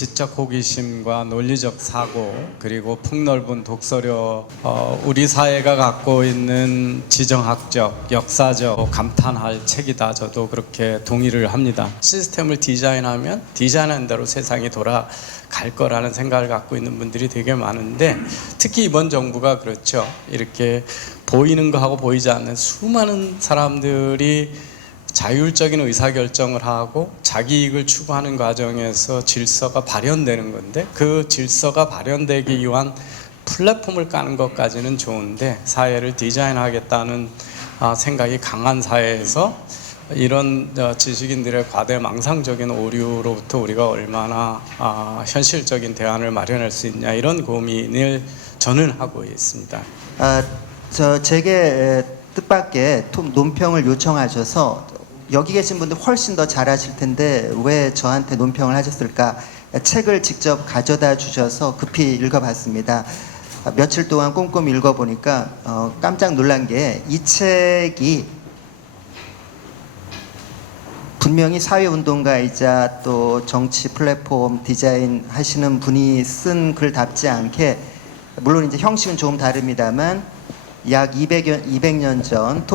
지적 호기심과 논리적 사고, 그리고 폭넓은 독서력, 우리 사회가 갖고 있는 지정학적, 역사적 감탄할 책이다. 저도 그렇게 동의를 합니다. 시스템을 디자인하면 디자인한 대로 세상이 돌아갈 거라는 생각을 갖고 있는 분들이 되게 많은데, 특히 이번 정부가 그렇죠. 이렇게 보이는 거하고 보이지 않는 수많은 사람들이 자율적인 의사결정을 하고 자기 이익을 추구하는 과정에서 질서가 발현되는 건데, 그 질서가 발현되기 위한 플랫폼을 까는 것까지는 좋은데, 사회를 디자인하겠다는 생각이 강한 사회에서 이런 지식인들의 과대망상적인 오류로부터 우리가 얼마나 현실적인 대안을 마련할 수 있냐, 이런 고민을 저는 하고 있습니다. 제게 뜻밖의 논평을 요청하셔서, 여기 계신 분들 훨씬 더 잘 아실 텐데 왜 저한테 논평을 하셨을까? 책을 직접 가져다 주셔서 급히 읽어봤습니다. 며칠 동안 꼼꼼히 읽어보니까 깜짝 놀란 게, 이 책이 분명히 사회운동가이자 또 정치 플랫폼 디자인 하시는 분이 쓴 글답지 않게, 물론 이제 형식은 조금 다릅니다만 약 200년 전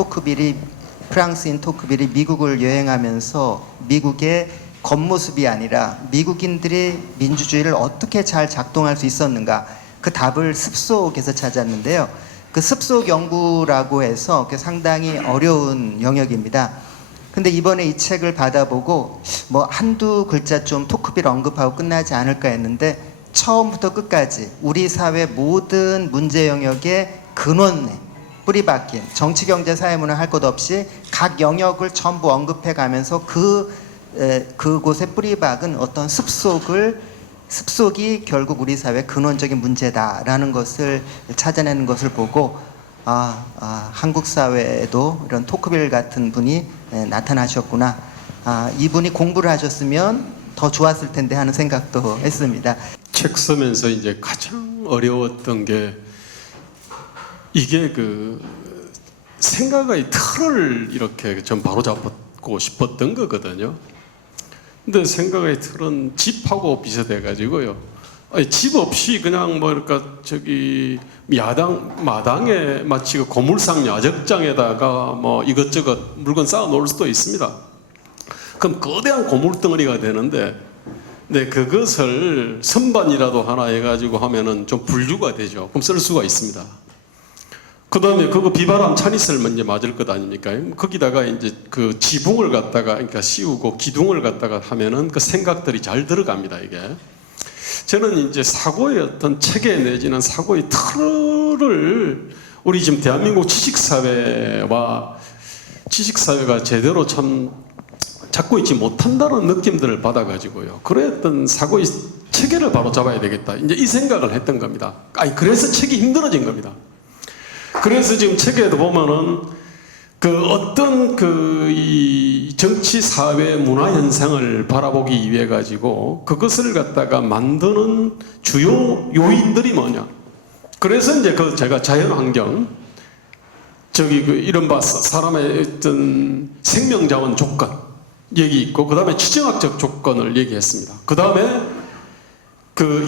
프랑스인 토크빌이 미국을 여행하면서 미국의 겉모습이 아니라 미국인들이 민주주의를 어떻게 잘 작동할 수 있었는가, 그 답을 습속에서 찾았는데요. 그 습속 연구라고 해서 상당히 어려운 영역입니다. 근데 이번에 이 책을 받아보고 한두 글자 좀 토크빌 언급하고 끝나지 않을까 했는데, 처음부터 끝까지 우리 사회 모든 문제 영역의 근원에 뿌리박힌, 정치, 경제, 사회, 문화 할 것 없이 각 영역을 전부 언급해 가면서 그곳에 뿌리박은 어떤 습속이 결국 우리 사회 근원적인 문제다라는 것을 찾아내는 것을 보고, 한국 사회에도 이런 토크빌 같은 분이 나타나셨구나. 이분이 공부를 하셨으면 더 좋았을 텐데 하는 생각도 했습니다. 책 쓰면서 이제 가장 어려웠던 게, 이게 생각의 틀을 이렇게 좀 바로잡고 싶었던 거거든요. 근데 생각의 틀은 집하고 비슷해 가지고요. 집 없이 그냥 마당에 마치 고물상 야적장에다가 이것저것 물건 쌓아 놓을 수도 있습니다. 그럼 거대한 고물덩어리가 되는데, 그것을 선반이라도 하나 해가지고 하면은 좀 분류가 되죠. 그럼 쓸 수가 있습니다. 그 다음에 그거 비바람 차니스를 먼저 맞을 것 아닙니까? 거기다가 이제 그 지붕을 갖다가 씌우고 기둥을 갖다가 하면은 그 생각들이 잘 들어갑니다, 이게. 저는 이제 사고의 어떤 체계 내지는 사고의 틀을 우리 지금 대한민국 지식사회가 제대로 참 잡고 있지 못한다는 느낌들을 받아가지고요. 그랬던 사고의 체계를 바로 잡아야 되겠다. 이제 이 생각을 했던 겁니다. 그래서 책이 힘들어진 겁니다. 그래서 지금 책에도 보면은 어떤 이 정치, 사회, 문화 현상을 바라보기 위해 가지고 그것을 갖다가 만드는 주요 요인들이 뭐냐. 그래서 이제 제가 자연환경, 이른바 사람의 어떤 생명자원 조건 얘기 있고, 그 다음에 지정학적 조건을 얘기했습니다. 그 다음에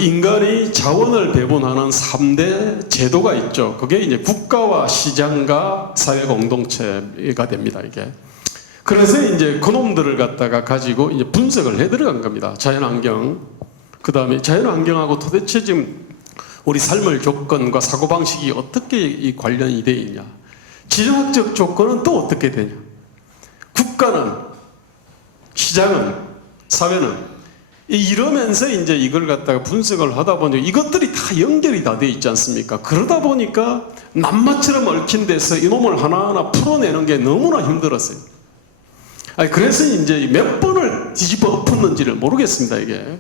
인간이 자원을 배분하는 3대 제도가 있죠. 그게 이제 국가와 시장과 사회 공동체가 됩니다, 이게. 그래서 이제 그놈들을 갖다가 가지고 이제 분석을 해 들어간 겁니다. 자연환경. 그 다음에 자연환경하고 도대체 지금 우리 삶의 조건과 사고방식이 어떻게 관련이 되어 있냐. 지정학적 조건은 또 어떻게 되냐. 국가는, 시장은, 사회는, 이러면서 이제 이걸 갖다가 분석을 하다 보니 이것들이 다 연결이 다 되어 있지 않습니까? 그러다 보니까 낱마처럼 얽힌 데서 이놈을 하나하나 풀어내는 게 너무나 힘들었어요. 그래서 이제 몇 번을 뒤집어 엎었는지를 모르겠습니다, 이게.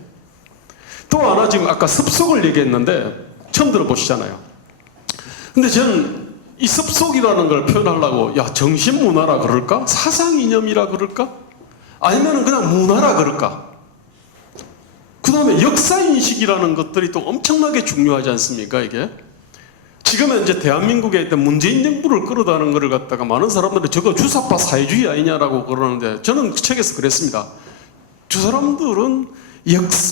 또 하나, 지금 아까 습속을 얘기했는데 처음 들어보시잖아요. 근데 저는 이 습속이라는 걸 표현하려고, 정신문화라 그럴까? 사상이념이라 그럴까? 아니면 그냥 문화라 그럴까? 그 다음에 역사인식이라는 것들이 또 엄청나게 중요하지 않습니까, 이게? 지금은 이제 대한민국에 있던 문재인 정부를 끌어다는 것을 갖다가 많은 사람들이 저거 주사파 사회주의 아니냐라고 그러는데, 저는 그 책에서 그랬습니다. 저 사람들은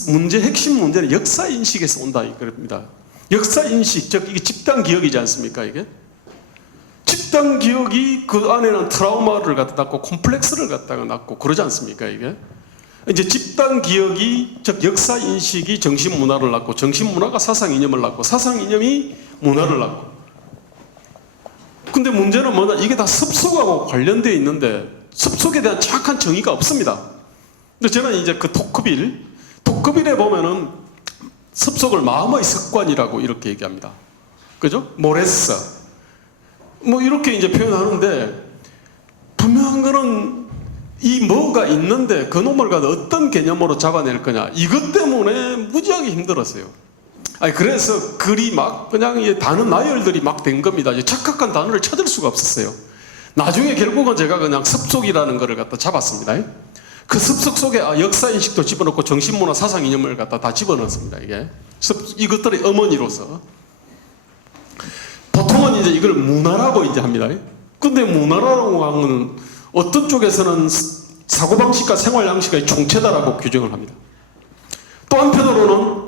문제 핵심 문제는 역사 인식에서 온다 이겁니다. 역사 인식, 즉 이게 집단 기억이지 않습니까? 이게 집단 기억이 그 안에는 트라우마를 갖다 낳고 콤플렉스를 갖다가 낳고 그러지 않습니까? 이게 이제 집단 기억이, 즉 역사 인식이 정신 문화를 낳고 정신 문화가 사상 이념을 낳고 사상 이념이 문화를 낳고. 근데 문제는 뭐냐? 이게 다 습속하고 관련되어 있는데 습속에 대한 정확한 정의가 없습니다. 근데 저는 이제 그 토크빌에 보면은 습속을 마음의 습관이라고 이렇게 얘기합니다. 그죠? 모레스. 뭐 이렇게 이제 표현하는데 분명한 거는 이 뭐가 있는데 그 놈을 가서 어떤 개념으로 잡아낼 거냐. 이것 때문에 무지하게 힘들었어요. 아니, 그래서 글이 막 그냥 단어 나열들이 막 된 겁니다. 이제 착각한 단어를 찾을 수가 없었어요. 나중에 결국은 제가 그냥 습속이라는 거를 갖다 잡았습니다. 그 습속 속에 역사인식도 집어넣고 정신문화 사상 이념을 갖다 다 집어넣습니다. 이것들의 어머니로서. 보통은 이제 이걸 문화라고 이제 합니다. 근데 문화라고 하는 어떤 쪽에서는 사고방식과 생활양식의 총체다라고 규정을 합니다. 또 한편으로는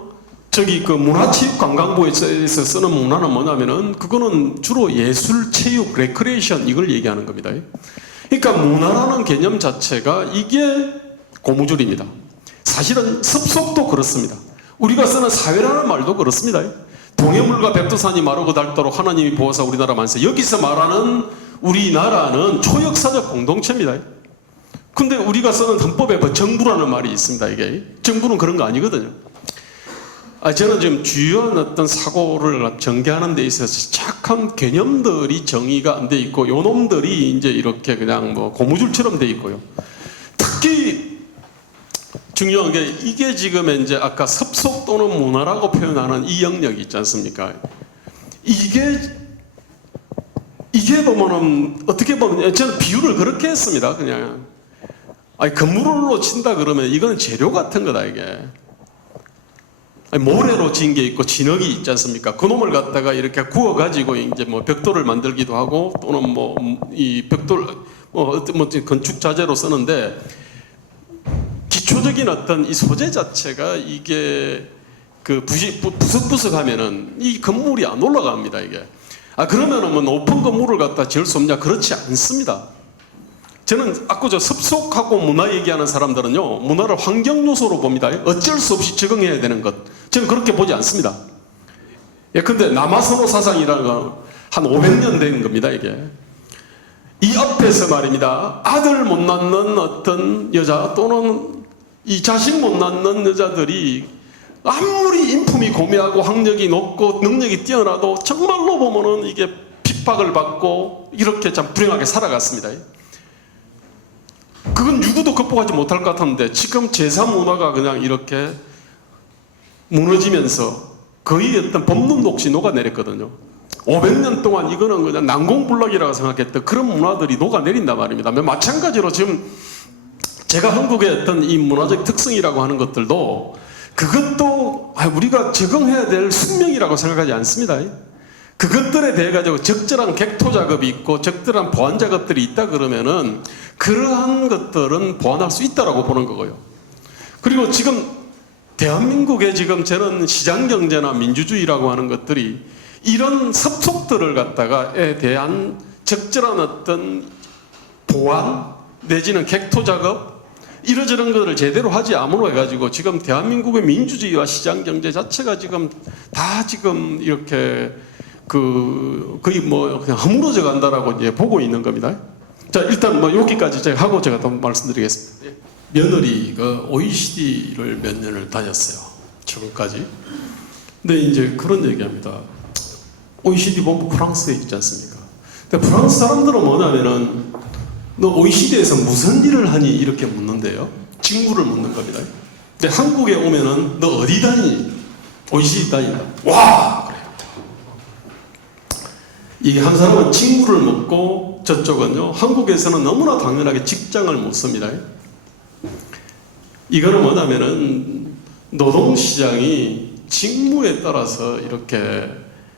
그 문화체육관광부에서 쓰는 문화는 뭐냐면은 그거는 주로 예술, 체육, 레크레이션 이걸 얘기하는 겁니다. 그러니까 문화라는 개념 자체가 이게 고무줄입니다. 사실은 습속도 그렇습니다. 우리가 쓰는 사회라는 말도 그렇습니다. 동해물과 백두산이 마르고 닳도록 하나님이 보호사 우리나라 만세. 여기서 말하는 우리나라는 초역사적 공동체입니다. 근데 우리가 쓰는 헌법에 정부라는 말이 있습니다. 이게 정부는 그런 거 아니거든요. 저는 지금 주요한 어떤 사고를 전개하는 데 있어서 착한 개념들이 정의가 안 돼 있고 요 놈들이 이제 이렇게 그냥 뭐 고무줄처럼 돼 있고요. 특히 중요한 게 이게 지금 이제 아까 습속 또는 문화라고 표현하는 이 영역이 있지 않습니까? 이게 보면은 어떻게 보면 저는 비유를 그렇게 했습니다. 그냥 건물로 친다 그러면 이거는 재료 같은 거다 이게. 모래로 지은 게 있고 진흙이 있지 않습니까? 그 놈을 갖다가 이렇게 구워 가지고 이제 뭐 벽돌을 만들기도 하고 또는 뭐 이 벽돌 뭐 건축 자재로 쓰는데 기초적인 어떤 이 소재 자체가 이게 그 부석부석하면은 이 건물이 안 올라갑니다 이게. 그러면은 뭐 높은 건물을 갖다 지을 수 없냐? 그렇지 않습니다. 저는 아까 저 습속하고 문화 얘기하는 사람들은요, 문화를 환경 요소로 봅니다. 어쩔 수 없이 적응해야 되는 것. 저는 그렇게 보지 않습니다. 근데 남아선호 사상이라는 건 한 500년 된 겁니다, 이게. 이 앞에서 말입니다. 아들 못 낳는 어떤 여자 또는 이 자식 못 낳는 여자들이 아무리 인품이 고매하고 학력이 높고 능력이 뛰어나도 정말로 보면은 이게 핍박을 받고 이렇게 참 불행하게 살아갔습니다. 그건 누구도 극복하지 못할 것 같았는데 지금 제3문화가 그냥 이렇게 무너지면서 거의 어떤 법론 녹시 녹아내렸거든요. 500년 동안 이거는 그냥 난공불락이라고 생각했던 그런 문화들이 녹아내린단 말입니다. 마찬가지로 지금 제가 한국의 어떤 이 문화적 특성이라고 하는 것들도 그것도 우리가 적응해야 될 숙명이라고 생각하지 않습니다. 그것들에 대해 가지고 적절한 객토 작업이 있고 적절한 보완 작업들이 있다 그러면은 그러한 것들은 보완할 수 있다라고 보는 거고요. 그리고 지금 대한민국의 지금 저는 시장 경제나 민주주의라고 하는 것들이 이런 섭속들을 갖다가에 대한 적절한 어떤 보완 내지는 객토 작업 이러저런 것을 제대로 하지 않음으로 해가지고 지금 대한민국의 민주주의와 시장 경제 자체가 지금 다 지금 이렇게 거의 뭐 그냥 허물어져 간다라고 이제 보고 있는 겁니다. 자, 일단 뭐 여기까지 제가 하고 제가 또 말씀드리겠습니다. 며느리가 OECD를 몇 년을 다녔어요. 최근까지. 근데 이제 그런 얘기합니다. OECD 본부 프랑스에 있지 않습니까? 근데 프랑스 사람들은 뭐냐면은 너 OECD에서 무슨 일을 하니 이렇게 묻는데요. 직무를 묻는 겁니다. 근데 한국에 오면은 너 어디 다니니? OECD 다닌다. 와! 그래요. 이게 한 사람은 직무를 묻고 저쪽은요. 한국에서는 너무나 당연하게 직장을 묻습니다. 이거는 뭐냐면은 노동시장이 직무에 따라서 이렇게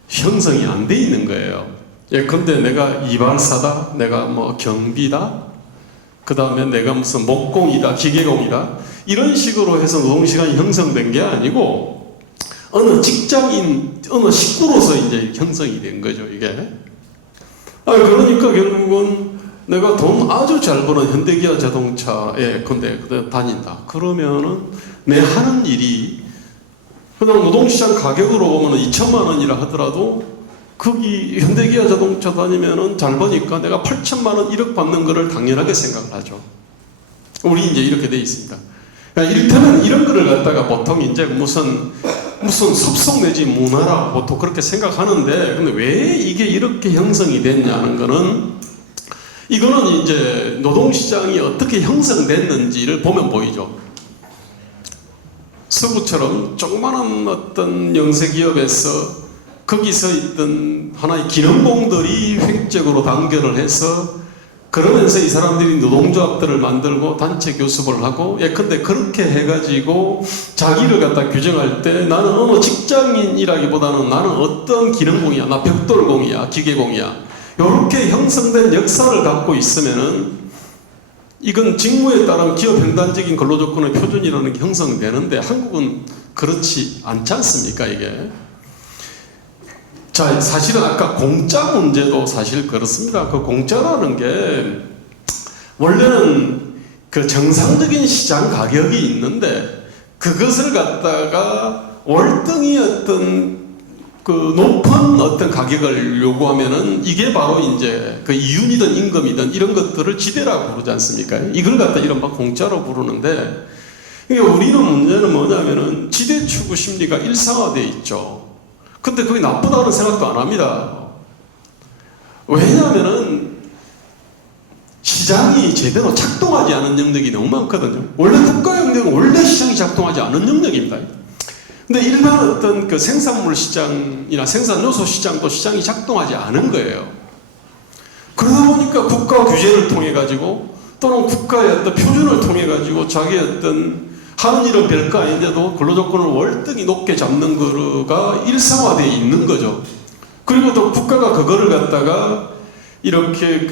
형성이 안 돼 있는 거예요. 예컨대 내가 이발사다, 내가 뭐 경비다, 그 다음에 내가 무슨 목공이다, 기계공이다, 이런 식으로 해서 노동시간이 형성된 게 아니고 어느 직장인, 어느 식구로서 이제 형성이 된 거죠, 이게. 그러니까 결국은 내가 돈 아주 잘 버는 현대기아 자동차에 근데 다닌다. 그러면은 내 하는 일이 그냥 노동시장 가격으로 보면 2천만 원이라 하더라도 거기 현대기아 자동차 다니면은 잘 버니까 내가 8천만 원 1억 받는 거를 당연하게 생각을 하죠. 우리 이제 이렇게 돼 있습니다. 그러니까 이를테면 이런 거를 갖다가 보통 이제 무슨 섭속 내지 문화라 보통 그렇게 생각하는데, 근데 왜 이게 이렇게 형성이 됐냐는 거는, 이거는 이제 노동시장이 어떻게 형성됐는지를 보면 보이죠. 서구처럼 조그마한 어떤 영세기업에서 거기서 있던 하나의 기능공들이 획적으로 단결을 해서 그러면서 이 사람들이 노동조합들을 만들고 단체 교섭을 하고, 예컨대 그렇게 해가지고 자기를 갖다 규정할 때 나는 어느 직장인이라기보다는 나는 어떤 기능공이야, 나 벽돌공이야, 기계공이야, 이렇게 형성된 역사를 갖고 있으면은 이건 직무에 따른 기업 횡단적인 근로조건의 표준이라는 게 형성되는데, 한국은 그렇지 않지 않습니까, 이게? 자, 사실은 아까 공짜 문제도 사실 그렇습니다. 그 공짜라는 게 원래는 그 정상적인 시장 가격이 있는데 그것을 갖다가 월등히 어떤 그 높은 어떤 가격을 요구하면은 이게 바로 이제 그 이윤이든 임금이든 이런 것들을 지대라고 부르지 않습니까? 이걸 갖다 이른바 공짜로 부르는데, 그러니까 우리는 문제는 뭐냐면은 지대 추구 심리가 일상화되어 있죠. 근데 그게 나쁘다는 생각도 안 합니다. 왜냐하면은 시장이 제대로 작동하지 않은 영역이 너무 많거든요. 원래 국가 영역은 원래 시장이 작동하지 않은 영역입니다. 근데 일반 어떤 그 생산물 시장이나 생산 요소 시장도 시장이 작동하지 않은 거예요. 그러다 보니까 국가 규제를 통해 가지고 또는 국가의 어떤 표준을 통해 가지고 자기 어떤 하는 일은 별거 아닌데도 근로조건을 월등히 높게 잡는 거가 일상화되어 있는 거죠. 그리고 또 국가가 그거를 갖다가 이렇게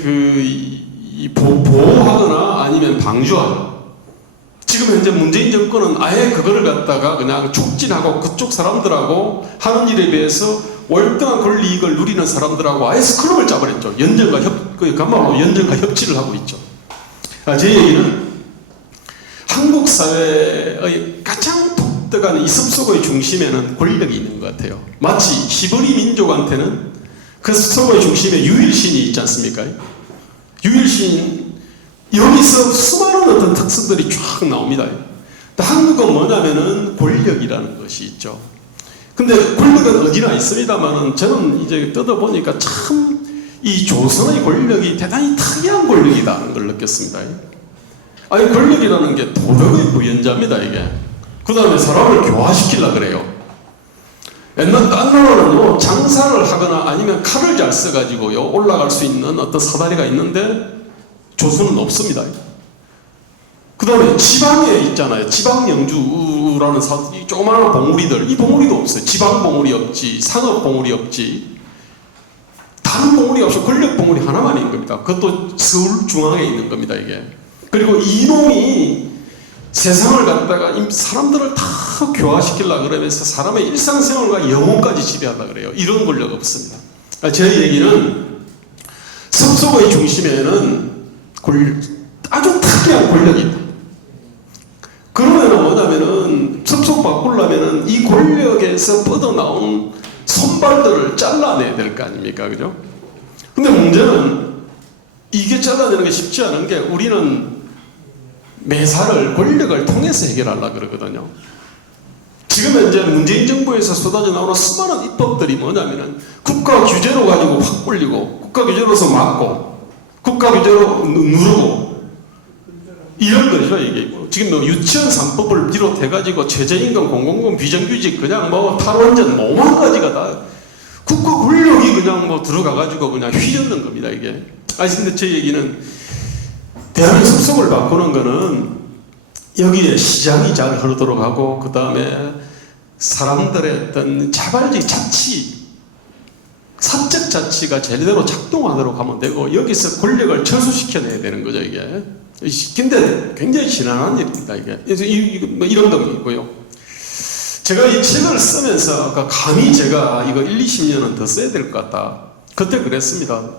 보호하거나 아니면 방조하죠. 지금 현재 문재인 정권은 아예 그거를 갖다가 그냥 촉진하고 그쪽 사람들하고 하는 일에 비해서 월등한 권리이익을 누리는 사람들하고 아예 스크럼을 짜버렸죠. 연정과 협치를 하고 있죠. 제 얘기는 한국 사회의 가장 독특한 이 습속의 중심에는 권력이 있는 것 같아요. 마치 히브리 민족한테는 그 습속의 중심에 유일신이 있지 않습니까? 유일신, 여기서 수많은 어떤 특성들이 쫙 나옵니다. 한국은 뭐냐면은 권력이라는 것이 있죠. 근데 권력은 어디나 있습니다만은 저는 이제 뜯어보니까 참 이 조선의 권력이 대단히 특이한 권력이라는 걸 느꼈습니다. 아니, 권력이라는 게 도덕의 부연자입니다, 이게. 그 다음에 사람을 교화시키려고 그래요. 옛날 딴 나라는요, 장사를 하거나 아니면 칼을 잘 써가지고요, 올라갈 수 있는 어떤 사다리가 있는데 조선은 없습니다. 그 다음에 지방에 있잖아요. 지방영주라는 이 조그마한 봉우리들, 이 봉우리도 없어요. 지방봉우리 없지, 상업봉우리 없지. 다른 봉우리 없이 권력 봉우리 하나만 있는 겁니다. 그것도 서울 중앙에 있는 겁니다, 이게. 그리고 이놈이 세상을 갖다가 사람들을 다 교화시키려고 그러면서 사람의 일상생활과 영혼까지 지배하려고 그래요. 이런 권력 없습니다. 제 얘기는 섭속의 중심에는 아주 특이한 권력이 있다. 그러면 뭐냐면은 섭속 바꾸려면은 이 권력에서 뻗어나온 손발들을 잘라내야 될 거 아닙니까? 그죠? 근데 문제는 이게 잘라내는 게 쉽지 않은 게, 우리는 매사를 권력을 통해서 해결하려고 그러거든요. 지금 현재 문재인 정부에서 쏟아져 나오는 수많은 입법들이 뭐냐면은 국가 규제로 가지고 확 올리고, 국가 규제로서 막고, 국가 규제로 누르고, 이런 거죠, 이게. 지금 뭐 유치원 3법을 비롯해가지고 최저임금, 공공금, 비정규직, 그냥 뭐 탈원전, 뭐 5만 가지가 다 국가 권력이 그냥 뭐 들어가가지고 그냥 휘젓는 겁니다, 이게. 근데 제 얘기는, 대한민국 습속을 바꾸는 거는 여기에 시장이 잘 흐르도록 하고, 그 다음에 사람들의 어떤 자발적 자치, 사적 자치가 제대로 작동하도록 하면 되고, 여기서 권력을 철수시켜내야 되는 거죠, 이게. 근데 굉장히 지난한 일입니다, 이게. 그래서 뭐 이런 덕이 있고요. 제가 이 책을 쓰면서 감히 제가 이거 20년은 더 써야 될 것 같다. 그때 그랬습니다.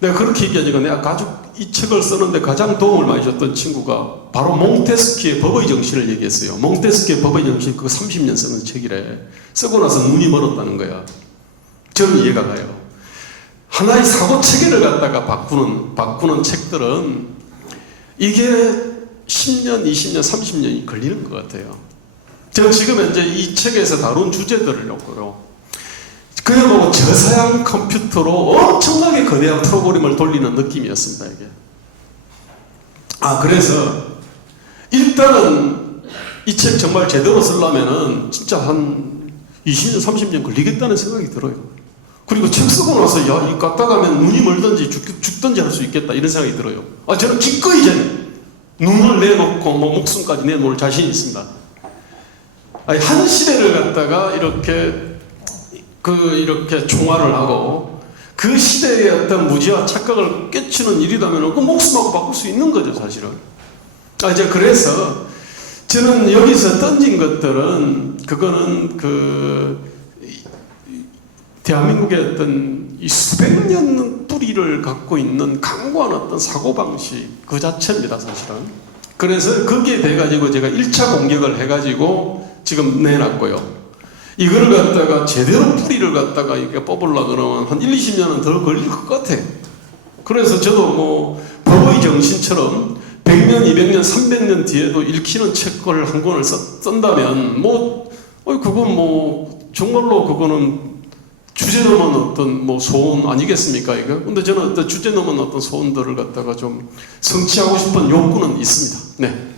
내가 그렇게 얘기하니까 내가 이 책을 쓰는데 가장 도움을 많이 줬던 친구가 바로 몽테스키의 법의 정신을 얘기했어요. 몽테스키의 법의 정신 그거 30년 쓰는 책이래. 쓰고 나서 눈이 멀었다는 거야. 저는 이해가 가요. 하나의 사고 체계를 갖다가 바꾸는 책들은 이게 10년, 20년, 30년이 걸리는 것 같아요. 저는 지금 현재 이 책에서 다룬 주제들이라고요. 그냥 보고 저서양 컴퓨터로 엄청나게 거대한 프로그램을 돌리는 느낌이었습니다, 이게. 그래서 일단은 이 책 정말 제대로 쓰려면은 진짜 한 20년, 30년 걸리겠다는 생각이 들어요. 그리고 책 쓰고 나서 야, 이 갖다 가면 눈이 멀든지 죽든지 할 수 있겠다 이런 생각이 들어요. 저는 기꺼이 이제 눈을 내놓고 목숨까지 내놓을 자신이 있습니다. 한 시대를 갖다가 이렇게 총알을 하고 그 시대의 어떤 무지와 착각을 깨치는 일이라면 그 목숨하고 바꿀 수 있는 거죠, 사실은. 이제 그래서 저는 여기서 던진 것들은 그거는 대한민국의 어떤 이 수백 년 뿌리를 갖고 있는 강고한 어떤 사고방식 그 자체입니다, 사실은. 그래서 거기에 대해가지고 제가 1차 공격을 해가지고 지금 내놨고요. 이걸 갖다가 제대로 뿌리를 갖다가 이렇게 뽑으려고 그러면 한 1, 20년은 더 걸릴 것 같아. 그래서 저도 뭐 법의 정신처럼 100년, 200년, 300년 뒤에도 읽히는 책을 한 권을 쓴다면 그건 정말로 그거는 주제 넘은 어떤 소원 아니겠습니까, 이거? 근데 저는 어떤 주제 넘은 어떤 소원들을 갖다가 좀 성취하고 싶은 욕구는 있습니다. 네.